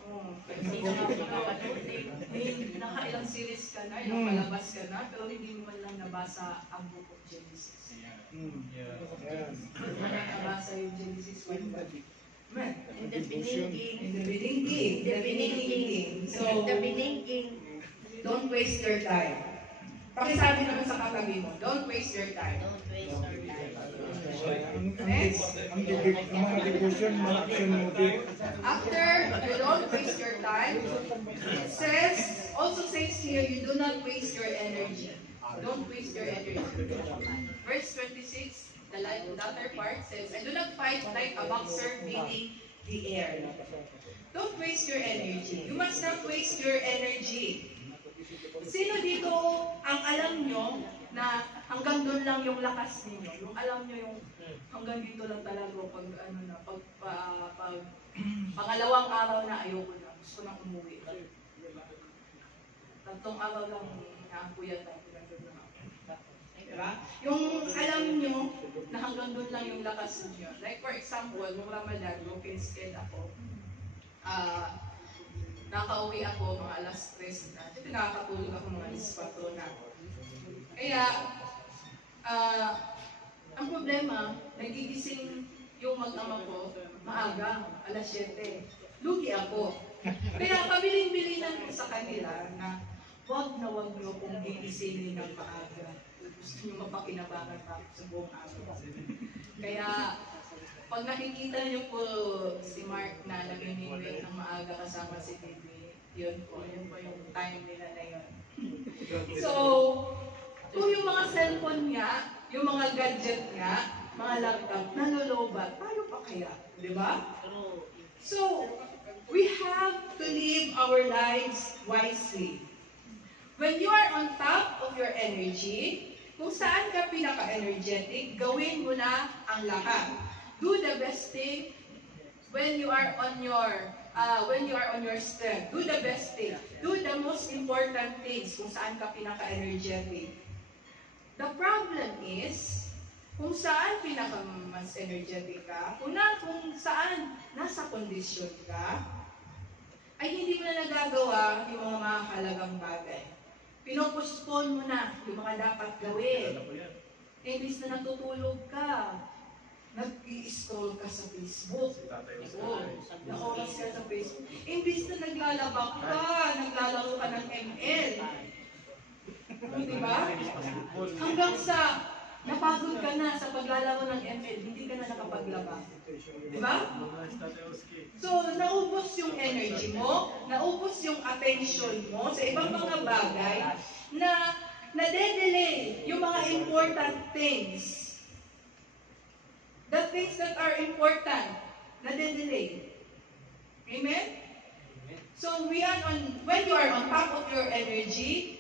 Oh, nakailang series ka na, napalabas ka na, pero hindi mo man lang nabasa ang book of Genesis. Nabasa yung Genesis 1. Amen. In the beginning. In the beginning. So, don't waste your time. Pakisabi naman sa katabi mo, don't waste your time. Don't waste our time. Next. Ang mga devotion, mga action motive. After you don't waste your time, it says, also says here, you do not waste your energy. Don't waste your energy. Verse 26, the latter part says, I do not fight like a boxer beating the air. Don't waste your energy. You must not waste your energy. Sino dito ang alam nyo na hanggang doon lang yung lakas ninyo? Yung alam nyo yung hanggang dito lang talaga pag pangalawang araw na ayoko na, gusto nang umuwi. Tatlong araw lang nakakuyat ako. Diba? Yung alam nyo na hanggang doon lang yung lakas nyo. Like for example, nung Ramadan, broken skin ako. Nakauwi ako mga alas 3 na. Dito nakakatulog ako mga alas 4 na. Kaya, ang problema, nagigising yung mag-ama ko maaga, alas 7. Lugi ako. Kaya pabiling-bilinan ko sa kanila na wag nyo kung gigisingin ng maaga. Gusto nyo mapakinabangan pa sa buong araw. Kaya, pag nakikita niyo po si Mark na nag-imimik ng maaga kasama si Bibi, yun po yung time nila na yun. So, kung yung mga cellphone nga, yung mga gadget nga, mga laptop, nalulobat, paano pa kaya? Di ba? So, we have to live our lives wisely. When you are on top of your energy, kung saan ka pinaka-energetic, gawin mo na ang lahat. Do the best thing when you are on your strength. Do the best thing. Do the most important things kung saan ka pinaka-energetic. The problem is, kung saan pinaka-mas energetic ka, kung saan nasa kondisyon ka, ay hindi mo na nagagawa yung mga mahalagang bagay. Pinopospone mo na yung mga dapat gawin. Imbis na natutulog ka, nag-i-scroll ka sa Facebook. Oo, na-oras ka sa Facebook. Imbis na naglalaba ka, naglalaro ka ng ML. Diba? Hanggang sa napagod ka na sa paglalaro ng ML, hindi ka na nakapaglaba. Diba? So, naubos yung energy mo, naubos yung attention mo sa ibang mga bagay na nade-delay yung mga important things. The things that are important, nade-delay. Amen? So, when you are on top of your energy,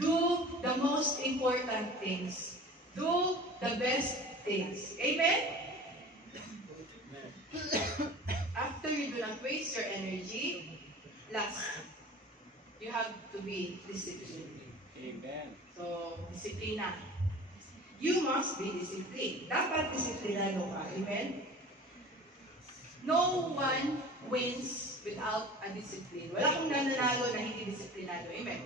do the most important things. Do the best things. Amen? After you do not waste your energy, last, you have to be disciplined. Amen. So, disiplina. You must be disciplined. Dapat disiplinado ka. Amen? No one wins without a discipline. Wala kong nananalo na hindi disiplinado. Amen?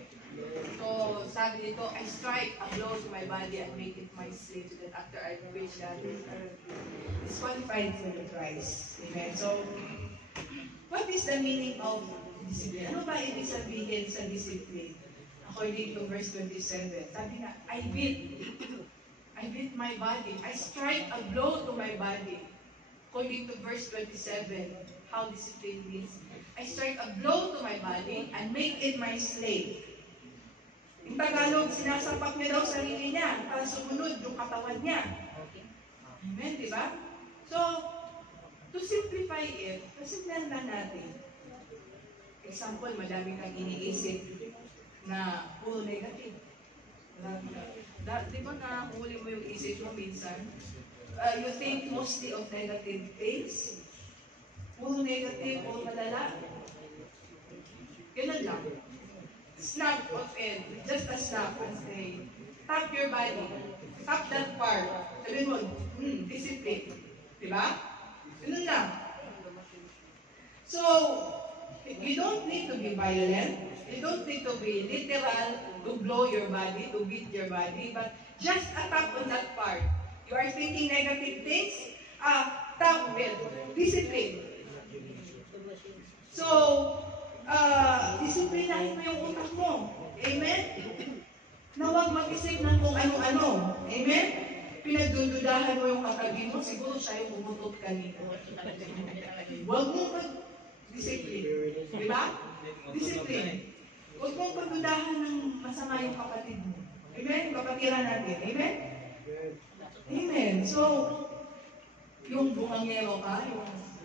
So, sabi dito, I strike a blow to my body and make it my slave so that after I preach that, it's qualified for the prize. Amen? So, what is the meaning of discipline? Ano ba ibig sabihin sa discipline? According to verse 27, sabi nga, I beat my body. I strike a blow to my body. According to verse 27, how discipline means, I strike a blow to my body and make it my slave. In Tagalog, sinasapak niya daw sarili niya para sumunod yung katawan niya. Amen, di ba? So, to simplify it, pasimplahan lang natin. Example, madami kang iniisip na puro negative. Di ba nahuli mo yung isip mo minsan? You think mostly of negative things? Puro negative, puro malala? Ganun lang. Snap of it. Just a snap and say, tap your body. Tap that part. Sabihin mo, discipline. Diba? Ganun lang. So, you don't need to be violent. You don't need to be literal to blow your body, to beat your body, but just a tap on that part. You are thinking negative things, tap it. Discipline. So, disiplinahin mo yung utak mo. Amen? Na huwag mag-isip ng kung ano-ano. Amen? Pinagdududahan mo yung katabi mo, siguro siya yung umutot kanina. Huwag mo mag-discipline. Di ba? Discipline. Huwag mong pagdudahan ng masama yung kapatid mo. Amen? Kapatiran natin. Amen? Amen. So, yung bungangero ka,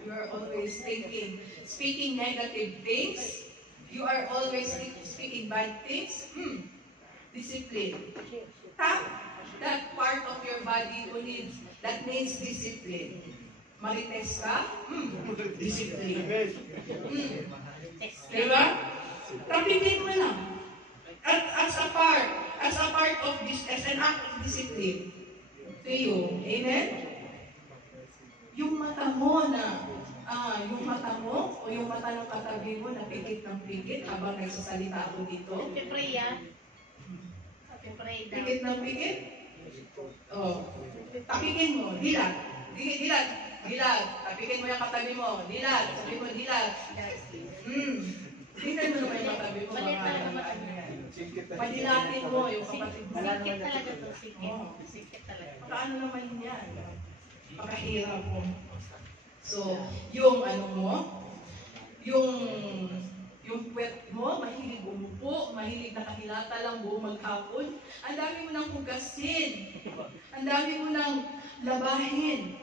you're always speaking negative things, you are always speaking bad things, discipline. Tap that part of your body that needs discipline. Marites ka, discipline. Diba? Tapitin mo lang. As a part of this, as an act of discipline to you. Amen? Yung mata mo o yung mata ng katabi mo na pigit ng pigit habang nagsasalita ako dito. Pipray yan. Pipray daw. Pigit ng pigit? Oh. Tapikin mo, dilat. Dilat. Tapikin mo yung katabi mo, dilat. Sabi mo, dilat. Tingnan mo naman yung katabi mo. Padilatin mo yung kapatid mo. Sikit talaga to, sikit. Sikit talaga. Paano naman yan? Pakahirap mo. So, yung yung puwet mo, mahilig umupo, mahilig nakahilata lang buong maghapon. Ang dami mo nang hugasin. Ang dami mo nang labahin.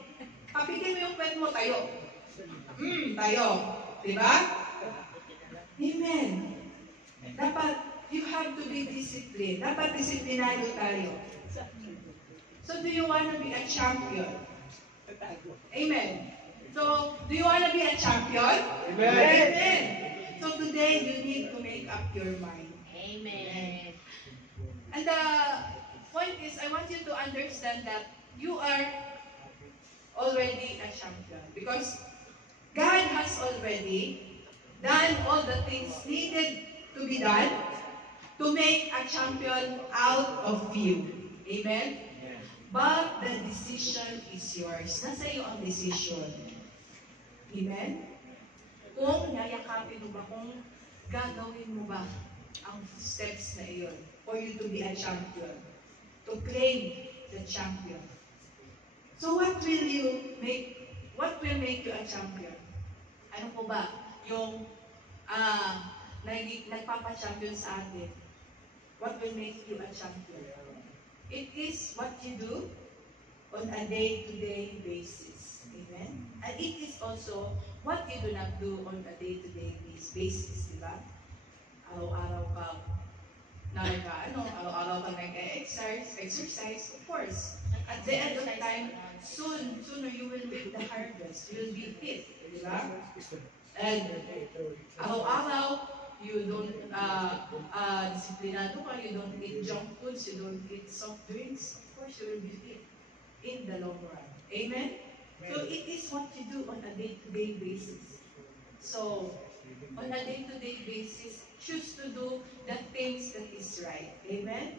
Kapitin mo yung puwet mo, tayo. Tayo. Diba? Amen. Dapat, you have to be disciplined. Dapat disiplinado tayo. So, do you want to be a champion? Amen. So, do you want to be a champion? Amen. Amen. So, today, you need to make up your mind. Amen. And the point is, I want you to understand that you are already a champion. Because God has already done all the things needed to be done to make a champion out of you. Amen? But the decision is yours. Nasa iyo ang decision. Amen? Kung yayakapin mo ba, kung gagawin mo ba ang steps na iyon for you to be a champion, to claim the champion. So what will make you a champion? Ano po ba yung nagpapa-champion sa atin? What will make you a champion? It is what you do on a day-to-day basis. Amen? And it is also what you do not do on a day-to-day basis. Diba? Araw-araw ka araw-araw ka exercise, of course. At the end of time, sooner you will reap the harvest. You will be fit. Diba? And araw-araw, you don't disiplinado ka, you don't eat junk foods, you don't eat soft drinks, of course you will be fit in the long run. Amen? So it is what you do on a day-to-day basis. So, on a day-to-day basis, choose to do the things that is right. Amen?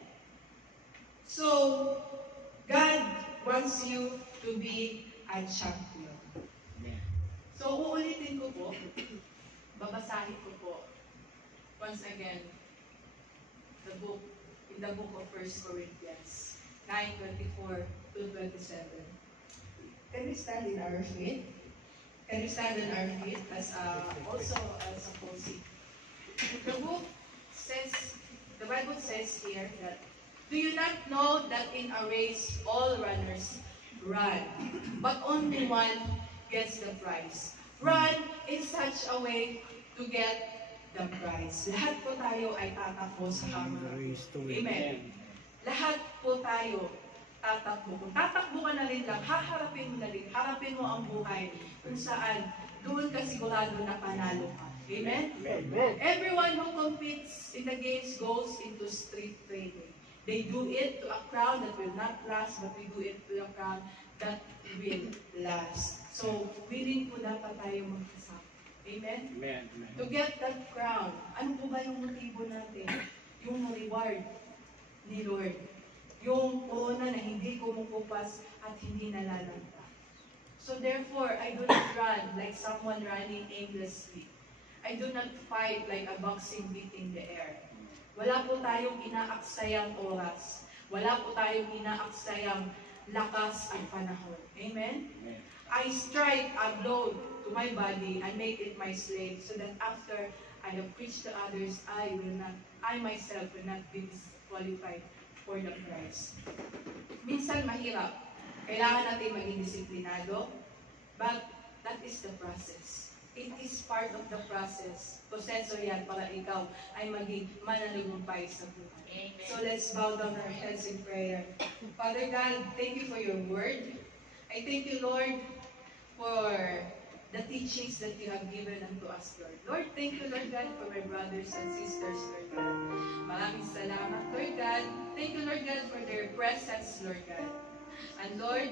So, God wants you to be a champion. So, uulitin ko po, babasahin ko po, once again, in the book of 1 Corinthians 9:24 to 27. Can we stand in our feet? Can we stand in our feet also as a posing? The Bible says here that, do you not know that in a race all runners run. But only one gets the prize. Run in such a way to get the prize. Lahat po tayo ay tatakbo sa kamera. Amen. Lahat po tayo tatakbo. Kung tatakbo ka na rin lang, haharapin mo na rin. Harapin mo ang buhay kung saan doon ka sigurado na panalo ka. Amen? Everyone who competes in the games goes into street training. They do it to a crown that will not last, but we do it to a crown that will last. So, willing po dapat tayo magkasama. Amen? To get that crown, ano po ba yung motibo natin? Yung reward ni Lord. Yung corona na hindi kumukupas at hindi nalalanta. So therefore, I do not run like someone running aimlessly. I do not fight like a boxing beating the air. Wala po tayong inaaksayang oras. Wala po tayong inaaksayang lakas at panahon. Amen? I strike a blow to my body and make it my slave so that after I have preached to others, I myself will not be disqualified for the prize. Minsan mahirap. Kailangan natin maging disiplinado, but that is the process. It is part of the process. Proseso yan para ikaw ay maging mananagumpay sa buhay. So let's bow down our heads in prayer. Father God, thank you for your word. I thank you, Lord, for the teachings that you have given unto us, Lord. Lord, thank you, Lord God, for my brothers and sisters, Lord God. Maraming salamat, Lord God. Thank you, Lord God, for their presence, Lord God. And Lord,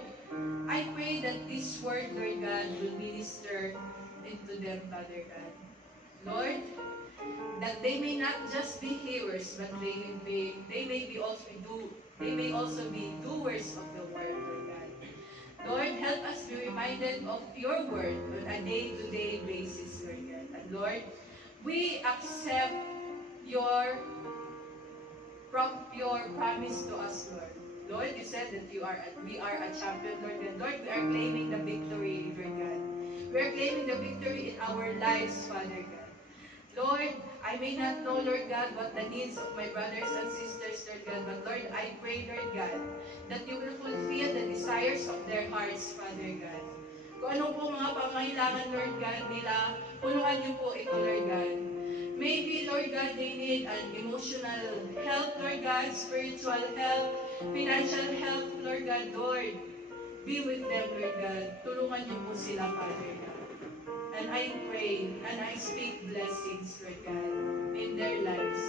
I pray that this word, Lord God, will minister into them, Father God. Lord, that they may not just be hearers, but they may also be doers of the word, Lord God. Lord, help us be reminded of your word on a day-to-day basis, Lord God. And Lord, we accept your promise to us, Lord. Lord, you said that we are a champion, Lord God. Lord, we are claiming the victory, Lord God. We are claiming the victory in our lives, Father God. Lord, I may not know, Lord God, what the needs of my brothers and sisters, Lord God, but Lord, I pray, Lord God, that you will fulfill the desires of their hearts, Father God. Kung ano po mga pangailangan, Lord God, nila, punuan niyo po ito, Lord God. Maybe, Lord God, they need an emotional help, Lord God, spiritual help, financial help, Lord God. Lord, be with them, Lord God. Tulungan niyo po sila, Father God. And I pray and I speak blessings, Lord God, in their lives.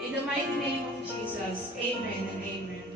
In the mighty name of Jesus, amen and amen.